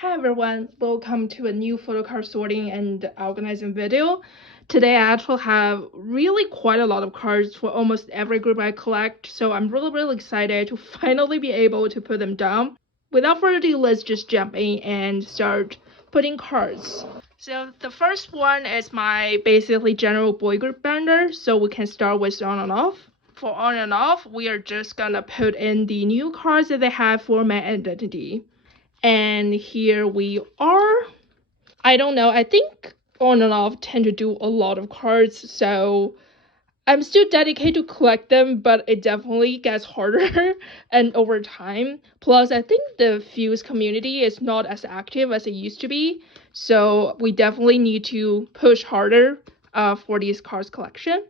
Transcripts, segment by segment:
Hi everyone, welcome to a new photocard sorting and organizing video. Today I actually have really quite a lot of cards for almost every group I collect, so I'm really excited to finally be able to put them down. Without further ado, let's just jump in and start putting cards. So the first one is my basically general boy group binder, so we can start with on and off. For on and off, we are just gonna put in the new cards that they have for my identity. And here we are. I don't know, I think on and off tend to do a lot of cards, so I'm still dedicated to collect them, but it definitely gets harder and over time. Plus, I think the Fuse community is not as active as it used to be, so we definitely need to push harder for these cards collection.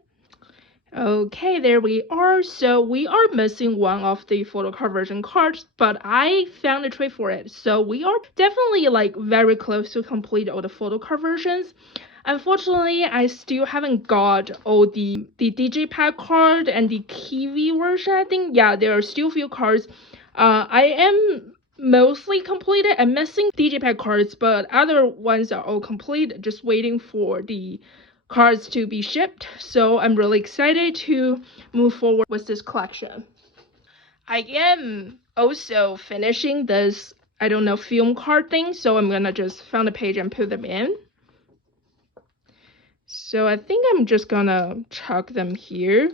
Okay, there we are. So we are missing one of the Photocard version cards, but I found a trick for it. So we are definitely like very close to complete all the Photocard versions. Unfortunately, I still haven't got all the DJ pack card and the Kiwi version. I think, yeah, there are still a few cards. I am mostly completed. I'm missing DJ pack cards, but other ones are all complete. Just waiting for the cards to be shipped, so I'm really excited to move forward with this collection. I am also finishing this, I don't know, film card thing, so I'm gonna just find a page and put them in. So I think I'm just gonna chuck them here.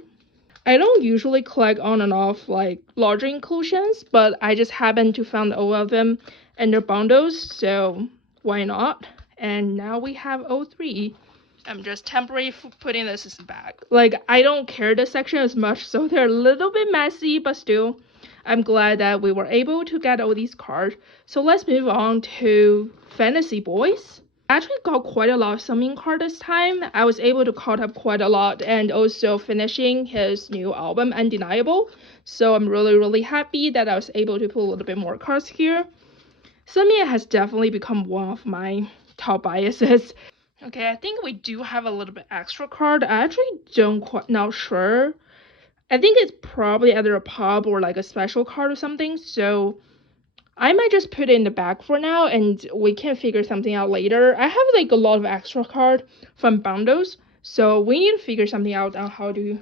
I don't usually collect on and off like larger inclusions, but I just happened to find all of them in their bundles, so why not? And now we have all three. I'm just temporarily putting this back. Like, I don't care this section as much, so they're a little bit messy, but still, I'm glad that we were able to get all these cards. So let's move on to Fantasy Boys. I actually got quite a lot of Summon cards this time. I was able to caught up quite a lot and also finishing his new album, Undeniable. So I'm really happy that I was able to put a little bit more cards here. Summon has definitely become one of my top biases. Okay, I think we do have a little bit extra card. I actually don't quite not sure. I think it's probably either a pop or like a special card or something. So I might just put it in the bag for now and we can figure something out later. I have like a lot of extra card from bundles. So we need to figure something out on how to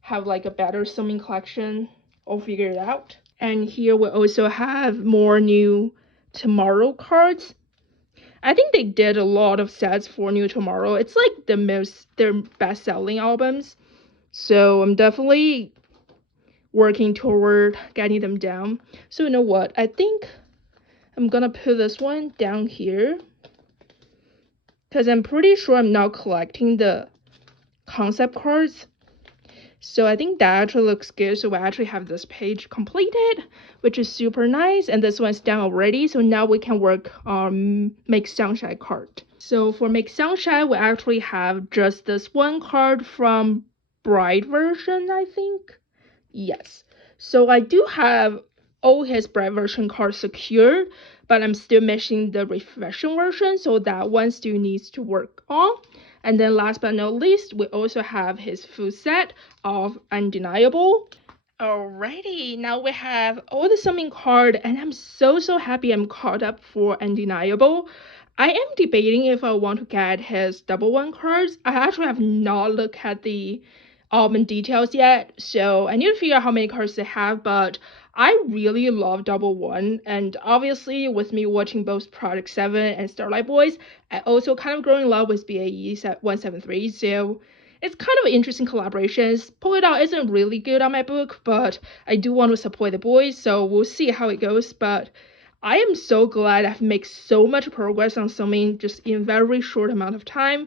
have like a better summon collection or figure it out. And here we also have more new Tomorrow cards. I think they did a lot of sets for New Tomorrow. It's like their best-selling albums. So I'm definitely working toward getting them down. So you know what? I think I'm gonna put this one down here, because I'm pretty sure I'm now collecting the concept cards. So I think that actually looks good. So we actually have this page completed, which is super nice. And this one's done already. So now we can work on Make Sunshine card. So for Make Sunshine, we actually have just this one card from Bright version, I think. Yes. So I do have all his Bright version cards secured, but I'm still missing the Reflection version. So that one still needs to work on. And then last but not least, we also have his full set of Undeniable. Alrighty, now we have all the summon card, and I'm so happy I'm caught up for Undeniable. I am debating if I want to get his double one cards. I actually have not looked at the album details yet, so I need to figure out how many cards they have, but I really love Double One, and obviously with me watching both Project 7 and Starlight Boys, I also kind of grow in love with BAE 173, so it's kind of interesting collaborations. Pull It Out isn't really good on my book, but I do want to support the boys, so we'll see how it goes, but I am so glad I've made so much progress on Summon just in a very short amount of time,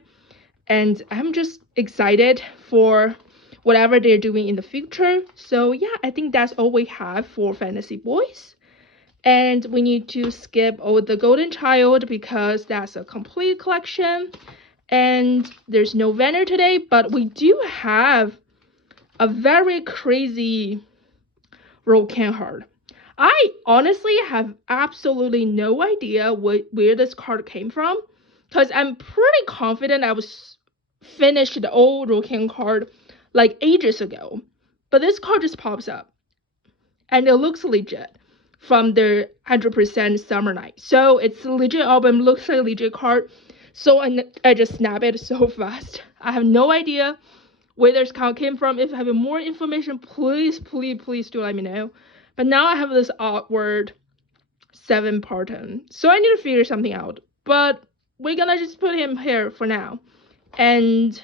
and I'm just excited for whatever they're doing in the future. So yeah, I think that's all we have for Fantasy Boys. And we need to skip all the Golden Child because that's a complete collection. And there's no banner today, but we do have a very crazy Rokan card. I honestly have absolutely no idea where this card came from, because I'm pretty confident I was finished the old Rokan card like ages ago, but this card just pops up and it looks legit. from their 100% Summer Night. So it's a legit album, looks like a legit card. So I just snap it so fast. I have no idea where this card came from. If I have more information, please do let me know. But now I have this awkward 7-parton. So I need to figure something out. But we're gonna just put him here for now. And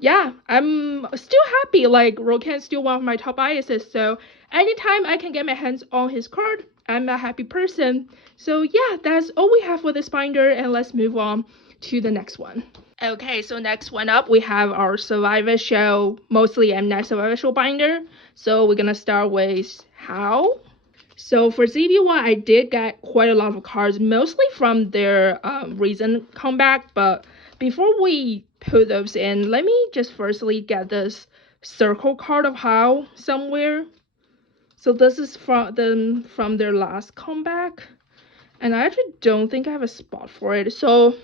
yeah, I'm still happy. Like, Rokan's still one of my top biases, so anytime I can get my hands on his card, I'm a happy person. So yeah, that's all we have for this binder, and let's move on to the next one. Okay, so next one up, we have our Survivor Show, mostly Evnne Survivor Show binder. So we're gonna start with How. So for ZB1, I did get quite a lot of cards, mostly from their recent comeback, but before we put those in, let me just firstly get this circle card of How somewhere. So this is from their last comeback, and I actually don't think I have a spot for it. So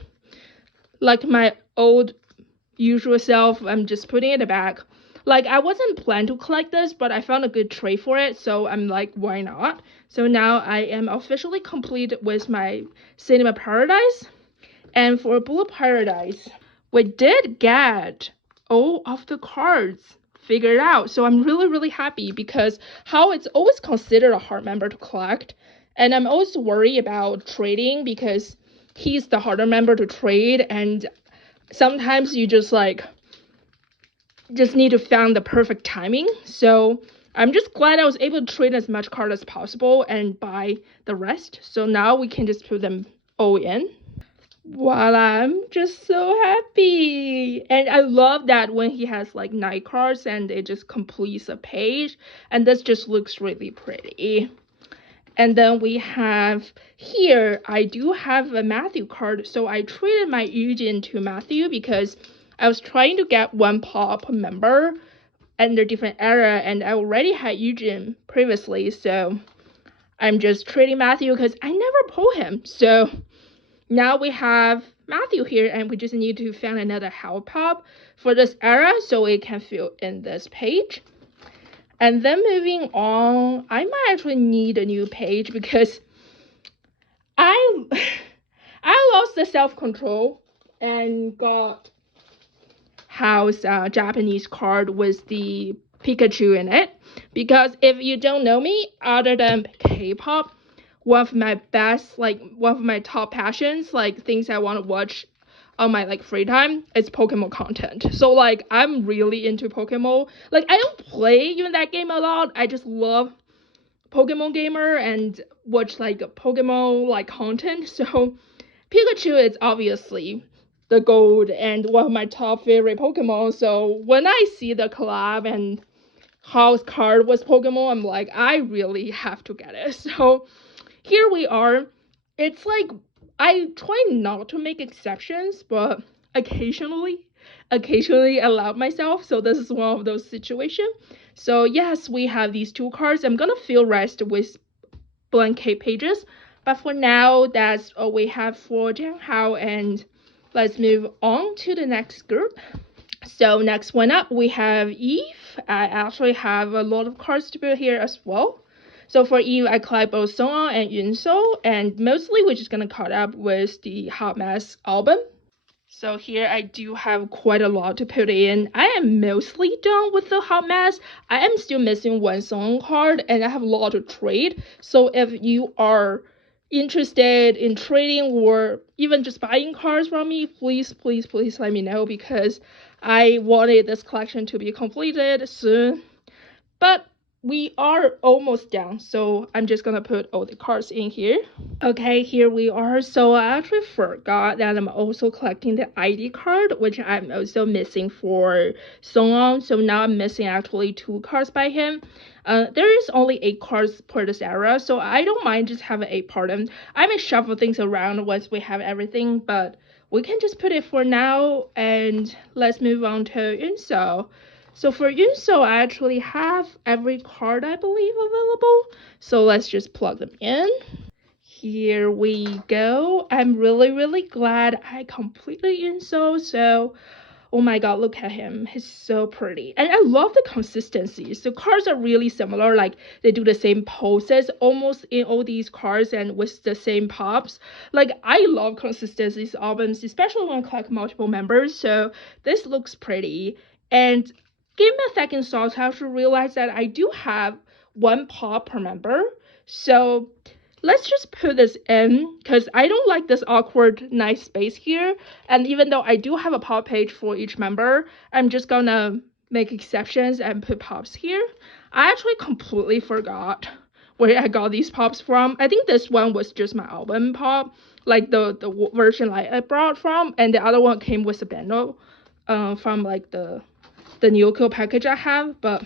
like my old usual self, I'm just putting it back. Like, I wasn't planning to collect this, but I found a good trade for it, so I'm like, why not? So now I am officially complete with my Cinema Paradise. And for Bullet Paradise, we did get all of the cards figured out. So I'm really happy, because How it's always considered a hard member to collect. And I'm always worried about trading, because he's the harder member to trade, and sometimes you just need to find the perfect timing. So I'm just glad I was able to trade as much card as possible and buy the rest. So now we can just put them all in. Voila, I'm just so happy. And I love that when he has like 9 cards and it just completes a page, and this just looks really pretty. And then we have here, I do have a Matthew card, so I traded my Eugene to Matthew because I was trying to get one pop member under different era, and I already had Eugene previously, so I'm just trading Matthew because I never pull him. So now we have Matthew here, and we just need to find another help pop for this era so it can fill in this page. And then moving on, I might actually need a new page because I lost the self-control and got How's Japanese card with the Pikachu in it. Because if you don't know me, other than K-pop, one of my top passions, like things I want to watch on my like free time, is Pokemon content. So like I'm really into Pokemon. Like I don't play even that game a lot. I just love Pokemon gamer and watch like Pokemon like content. So Pikachu is obviously the gold and one of my top favorite Pokemon. So when I see the collab and How's card was Pokemon, I'm like, I really have to get it. So here we are. It's like, I try not to make exceptions, but occasionally allow myself. So this is one of those situations. So yes, we have these 2 cards. I'm gonna fill rest with blank pages, but for now, that's all we have for Jiang Hao, and let's move on to the next group. So next one up, we have Eve. I actually have a lot of cards to put here as well. So for Eve, I collect both Song and Yunso, and mostly we're just gonna cut up with the Hot Mess album. So here I do have quite a lot to put in. I am mostly done with the Hot Mess. I am still missing one Song card, and I have a lot to trade. So if you are interested in trading or even just buying cards from me, please let me know, because I wanted this collection to be completed soon. But we are almost done, so I'm just gonna put all the cards in here. Okay, here we are. So I actually forgot that I'm also collecting the ID card, which I'm also missing for Song. So now I'm missing actually 2 cards by him. There is only 8 cards per this era, so I don't mind just having 8 pardon. I may shuffle things around once we have everything, but we can just put it for now, and let's move on to Yunso. So for Yunso, I actually have every card I believe available, so let's just plug them in. Here we go. I'm really glad I completed Yunso. So Oh my god, look at him. He's so pretty. And I love the consistency. So cards are really similar. Like they do the same poses almost in all these cards and with the same pops. Like I love consistency albums, especially when I collect multiple members. So this looks pretty. And give me a second thought, I actually realize that I do have one pop per member. So let's just put this in because I don't like this awkward nice space here. And even though I do have a pop page for each member, I'm just gonna make exceptions and put pops here. I actually completely forgot where I got these pops from. I think this one was just my album pop, like the version like I brought from, and the other one came with a bundle from like the Nyoko package I have. But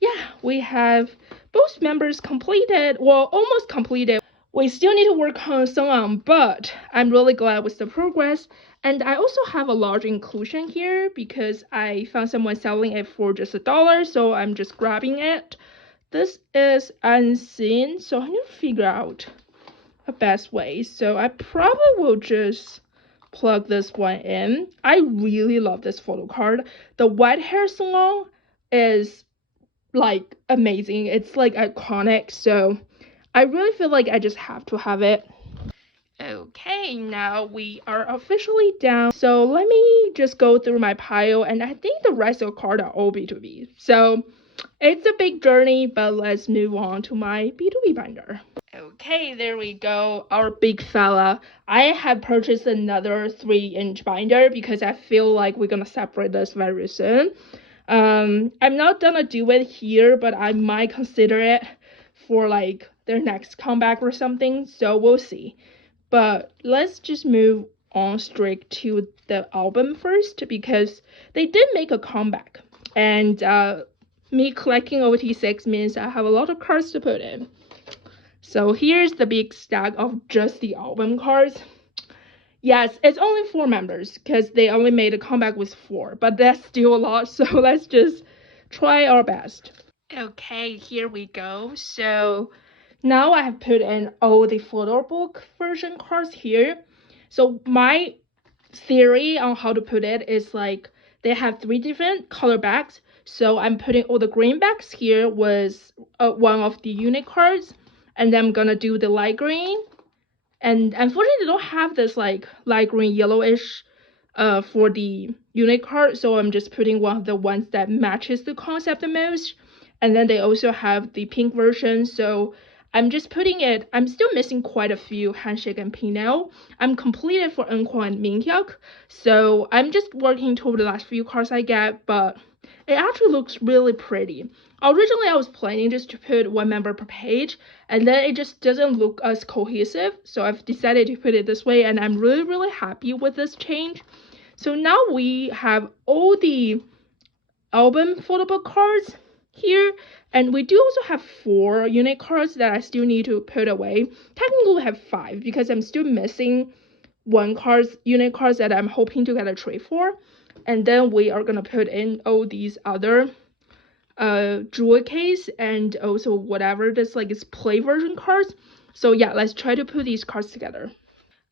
yeah, we have both members completed, well, almost completed. We still need to work on some, but I'm really glad with the progress. And I also have a large inclusion here because I found someone selling it for just $1, so I'm just grabbing it. This is unseen, so I need to figure out a best way. So I probably will just plug this one in. I really love this photo card. The white hair salon is like amazing. It's like iconic, so I really feel like I just have to have it. Okay, now we are officially down. So let me just go through my pile, and I think the rest of the cards are all B2B. So it's a big journey, but let's move on to my B2B binder. Okay, there we go, our big fella. I have purchased another 3-inch binder because I feel like we're gonna separate this very soon. I'm not gonna do it here, but I might consider it for like their next comeback or something, so we'll see. But let's just move on straight to the album first because they did make a comeback, and me collecting OT6 means I have a lot of cards to put in. So here's the big stack of just the album cards. Yes, it's only 4 members because they only made a comeback with 4, but that's still a lot, so let's just try our best. Okay, here we go. So now I have put in all the photo book version cards here. So my theory on how to put it is like they have 3 different color backs. So I'm putting all the green backs here with one of the unit cards, and then I'm gonna do the light green. And unfortunately, they don't have this like light green yellowish for the unit card, so I'm just putting one of the ones that matches the concept the most. And then they also have the pink version, so I'm just putting it. I'm still missing quite a few Handshake and Pinel. I'm completed for Eunkwon and Minhyuk, so I'm just working toward the last few cards I get, but it actually looks really pretty. Originally, I was planning just to put 1 member per page, and then it just doesn't look as cohesive, so I've decided to put it this way, and I'm really happy with this change. So now we have all the album photo book cards here, and we do also have 4 unit cards that I still need to put away. Technically, we have 5 because I'm still missing unit cards that I'm hoping to get a trade for. And then we are gonna put in all these other jewel case and also whatever this like is play version cards. So yeah, let's try to put these cards together.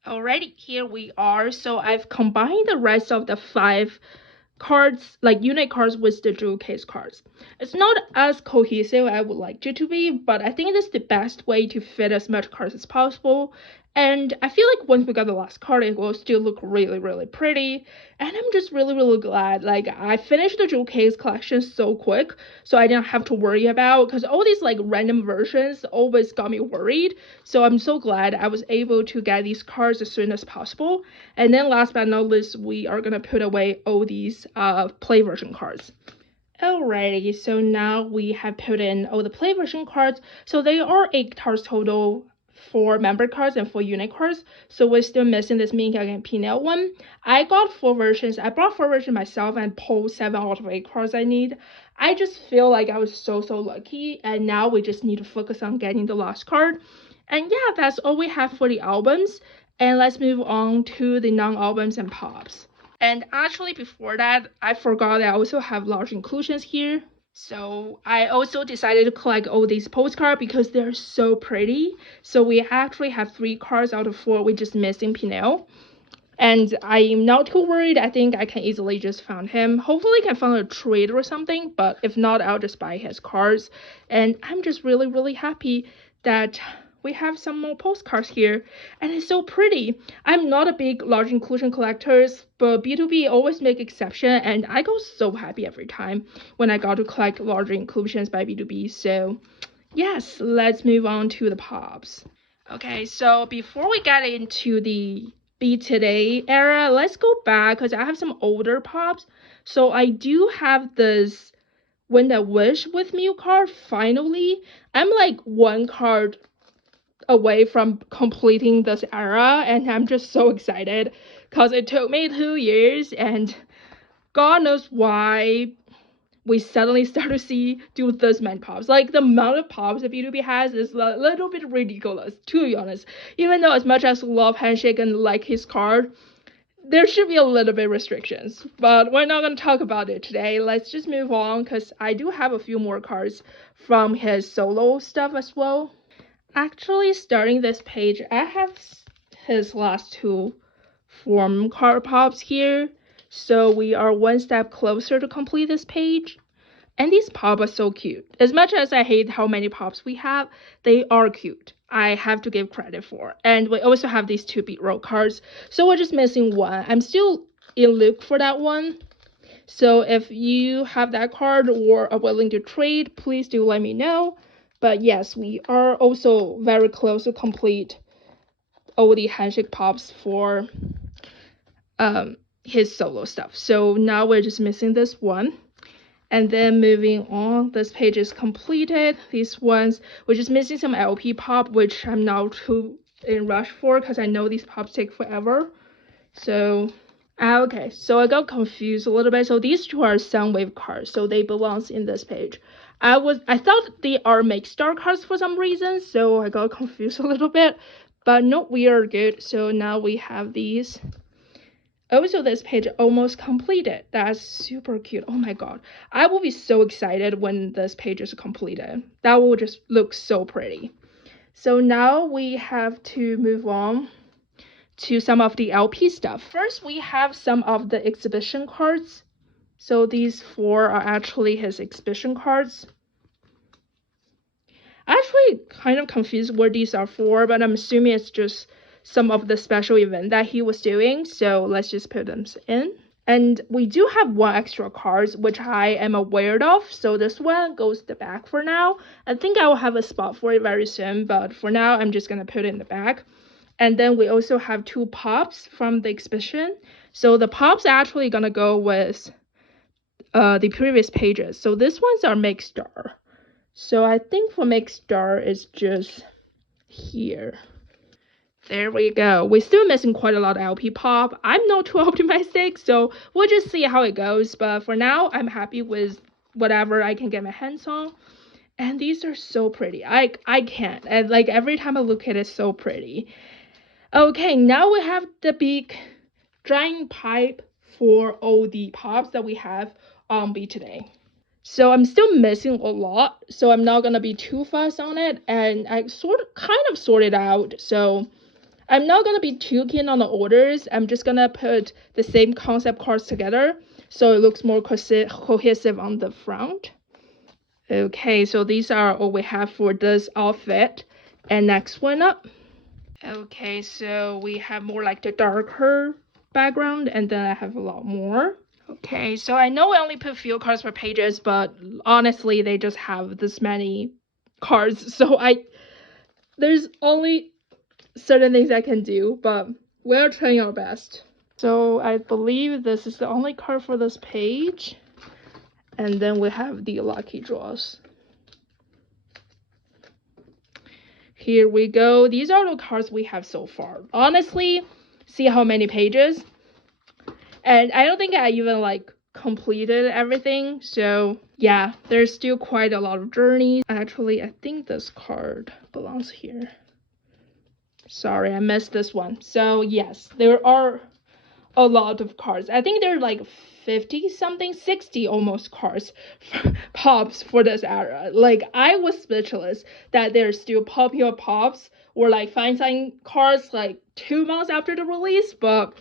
Alrighty, here we are. So I've combined the rest of the 5 cards, like unit cards, with the jewel case cards. It's not as cohesive as I would like it to be, but I think it is the best way to fit as much cards as possible. And I feel like once we got the last card, it will still look really pretty. And I'm just really glad. Like, I finished the jewel case collection so quick, so I didn't have to worry about, because all these like random versions always got me worried. So I'm so glad I was able to get these cards as soon as possible. And then last but not least, we are gonna put away all these play version cards. Alrighty, so now we have put in all the play version cards. So they are 8 cards total for member cards and for unit cards. So we're still missing this Minhyuk and Pinel one. I got 4 versions. I brought 4 versions myself and pulled 7 out of 8 cards I need. I just feel like I was so lucky, and now we just need to focus on getting the last card. And yeah, that's all we have for the albums. And let's move on to the non-albums and pops. And actually before that, I forgot I also have large inclusions here. So I also decided to collect all these postcards because they're so pretty. So we actually have 3 cards out of 4, we're just missing Pinel. And I'm not too worried. I think I can easily just find him. Hopefully I can find a trade or something, but if not, I'll just buy his cards. And I'm just really, really happy that we have some more postcards here, and it's so pretty. I'm not a big large inclusion collector, but BTOB always make exception, and I go so happy every time when I got to collect larger inclusions by BTOB. So yes, let's move on to the pops. Okay, so before we get into the Be Today era, let's go back because I have some older pops. So I do have this When That Wish with Mew card finally. I'm like one card away from completing this era, and I'm just so excited because it took me 2 years, and God knows why we suddenly start to do this many pops. Like, the amount of pops that BTOB has is a little bit ridiculous, to be honest. Even though as much as I love Handshake and like his card, there should be a little bit restrictions, but we're not going to talk about it today. Let's just move on because I do have a few more cards from his solo stuff as well. Actually, starting this page, I have his last 2 form card pops here, so we are one step closer to complete this page. And these pops are so cute. As much as I hate how many pops we have, they are cute. I have to give credit for. And we also have these 2 beat roll cards, so we're just missing one. I'm still in look for that one. So if you have that card or are willing to trade, please do let me know. But yes, we are also very close to complete all the Handshake pops for his solo stuff. So now we're just missing this one. And then moving on, this page is completed. These ones, we're just missing some LP pop, which I'm not too in rush for because I know these pops take forever. So okay, so I got confused a little bit. So these 2 are Soundwave cards, so they belong in this page. I thought they are Make Star cards for some reason, so I got confused a little bit. But no, we are good. So now we have these. Also, this page almost completed. That's super cute. Oh my god. I will be so excited when this page is completed. That will just look so pretty. So now we have to move on to some of the LP stuff. First, we have some of the exhibition cards. So these 4 are actually his exhibition cards. Actually kind of confused what these are for, but I'm assuming it's just some of the special event that he was doing. So let's just put them in. And we do have 1 extra cards, which I am aware of. So this one goes to the back for now. I think I will have a spot for it very soon, but for now, I'm just going to put it in the back. And then we also have 2 pops from the exhibition. So the pops are actually going to go with the previous pages. So these ones are Make Star. So I think for Make Star is just here. There we go. We're still missing quite a lot of LP pop. I'm not too optimistic, so we'll just see how it goes. But for now, I'm happy with whatever I can get my hands on. And these are so pretty. I can't. And like every time I look at it, it's so pretty. Okay, now we have the big drying pipe for all the pops that we have on B today. So I'm still missing a lot, so I'm not gonna be too fast on it, and I kind of sorted out. So I'm not gonna be too keen on the orders. I'm just gonna put the same concept cards together so it looks more cohesive on the front. Okay, so these are all we have for this outfit. And next one up. Okay, so we have more like the darker background, and then I have a lot more. Okay, so I know I only put few cards per pages, but honestly, they just have this many cards, so there's only certain things I can do, but we're trying our best. So I believe this is the only card for this page, and then we have the lucky draws. Here we go. These are the cards we have so far. Honestly, see how many pages? And I don't think I even like completed everything. So yeah, there's still quite a lot of journeys. Actually, I think this card belongs here. Sorry, I missed this one. So yes, there are a lot of cards. I think there are like 50 something, 60 almost cards pops for this era. Like, I was speechless that there's still popular pops or like fine sign cards like 2 months after the release, but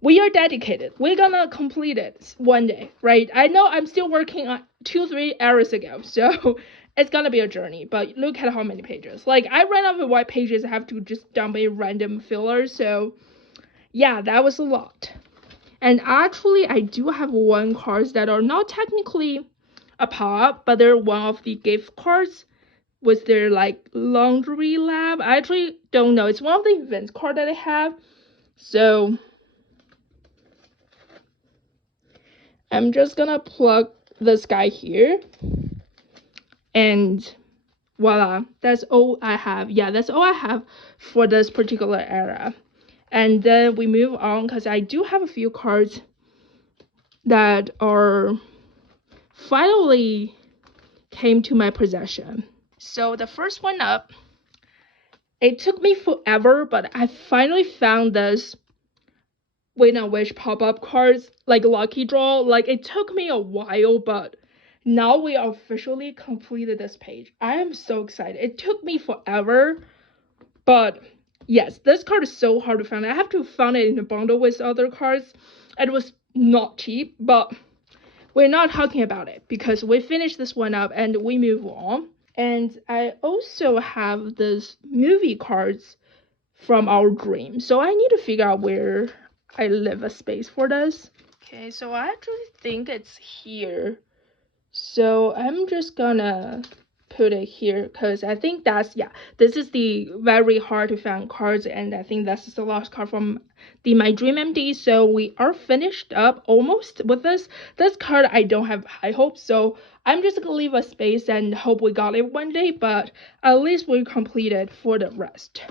we are dedicated. We're gonna complete it one day, right? I know I'm still working on 2-3 eras ago, so it's gonna be a journey, but look at how many pages. Like, I ran out of white pages, I have to just dump a random filler, so yeah, that was a lot. And actually, I do have 1 cards that are not technically a pop, but they're one of the gift cards with their like laundry lab. I actually don't know. It's one of the event cards that I have. So I'm just gonna plug this guy here. And voila, that's all I have. Yeah, that's all I have for this particular era. And then we move on because I do have a few cards that are finally came to my possession. So the first one up, it took me forever, but I finally found this Win and Wish pop-up cards, like Lucky Draw. Like, it took me a while, but now we officially completed this page. I am so excited. It took me forever, but yes, this card is so hard to find. I have to find it in a bundle with other cards. It was not cheap, but we're not talking about it because we finished this one up and we move on. And I also have this movie cards from our dream. So I need to figure out where I leave a space for this. Okay, so I actually think it's here. So I'm just gonna put it here because I think that's, yeah, this is the very hard to find cards, and I think that's the last card from the My Dream MD. So we are finished up almost with this card. I don't have high hopes, so I'm just gonna leave a space and hope we got it one day, but at least we completed for the rest.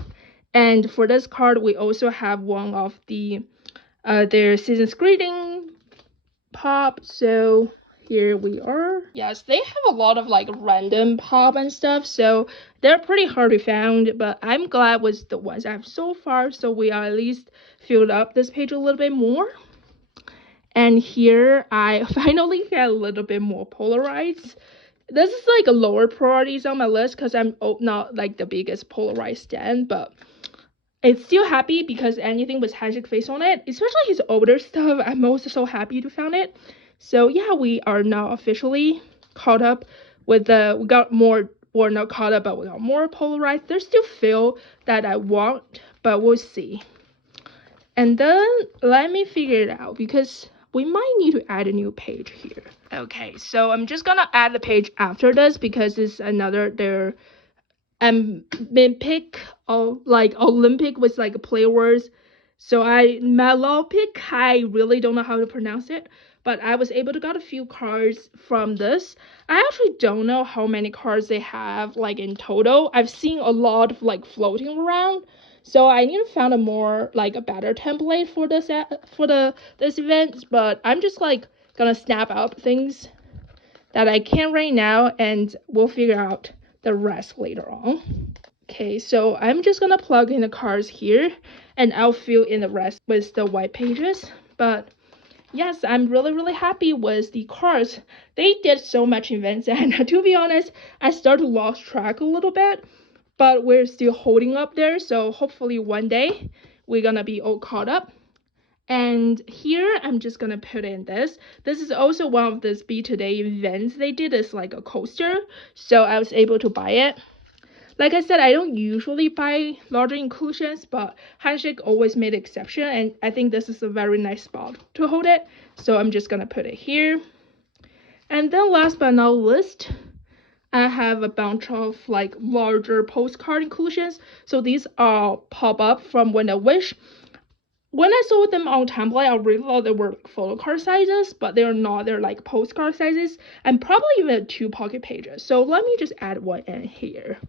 And for this card, we also have one of the their season's greeting pop. So here we are. Yes, they have a lot of like random pop and stuff, so they're pretty hard to find, but I'm glad with the ones I have so far, so we are at least filled up this page a little bit more. And here I finally get a little bit more polarized. This is like a lower priorities on my list because I'm not like the biggest polarized stan, but it's still happy because anything with handshake face on it, especially his older stuff, I'm also so happy to find it. So yeah, we are now officially caught up with we got more, or not caught up, but we got more polarized. There's still few that I want, but we'll see. And then let me figure it out because we might need to add a new page here. Okay, so I'm just gonna add the page after this because it's another their Olympic with like play words. So Melodic, I really don't know how to pronounce it, but I was able to get a few cards from this. I actually don't know how many cards they have like in total. I've seen a lot of like floating around, so I need to find a more like a better template for this this event. But I'm just like gonna snap up things that I can right now, and we'll figure out the rest later on. Okay, so I'm just gonna plug in the cards here and I'll fill in the rest with the white pages. But yes, I'm really happy with the cards. They did so much events, and to be honest, I started to lose track a little bit, but we're still holding up there, so hopefully one day we're gonna be all caught up. And here I'm just gonna put in this. This is also one of these BTOB events they did. It's like a coaster, so I was able to buy it. Like I said, I don't usually buy larger inclusions, but handshake always made an exception, and I think this is a very nice spot to hold it. So I'm just gonna put it here. And then last but not least, I have a bunch of like larger postcard inclusions. So these are pop up from Win and Wish. When I saw them on template, I really thought they were like photo card sizes, but they're not. They're like postcard sizes and probably even 2 pocket pages. So let me just add one in here.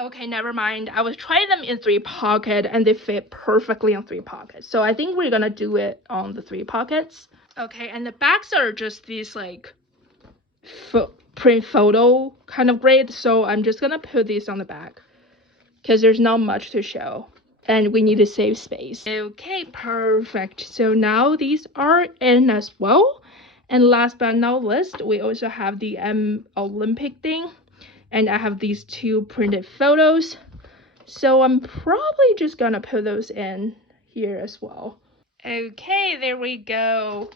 Okay, never mind. I was trying them in 3 pocket and they fit perfectly on 3 pockets. So I think we're gonna do it on the 3 pockets. Okay, and the backs are just these like print photo kind of grid. So I'm just gonna put these on the back because there's not much to show. and we need to save space. Okay, perfect. So now these are in as well. And last but not least, we also have the Olympic thing. And I have these 2 printed photos. So I'm probably just gonna put those in here as well. Okay, there we go.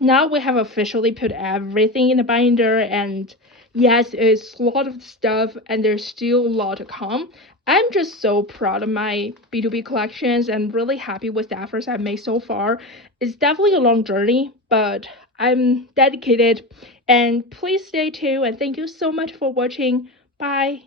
Now we have officially put everything in the binder, and yes, it's a lot of stuff and there's still a lot to come. I'm just so proud of my B2B collections and really happy with the efforts I've made so far. It's definitely a long journey, but I'm dedicated, and please stay tuned and thank you so much for watching. Bye.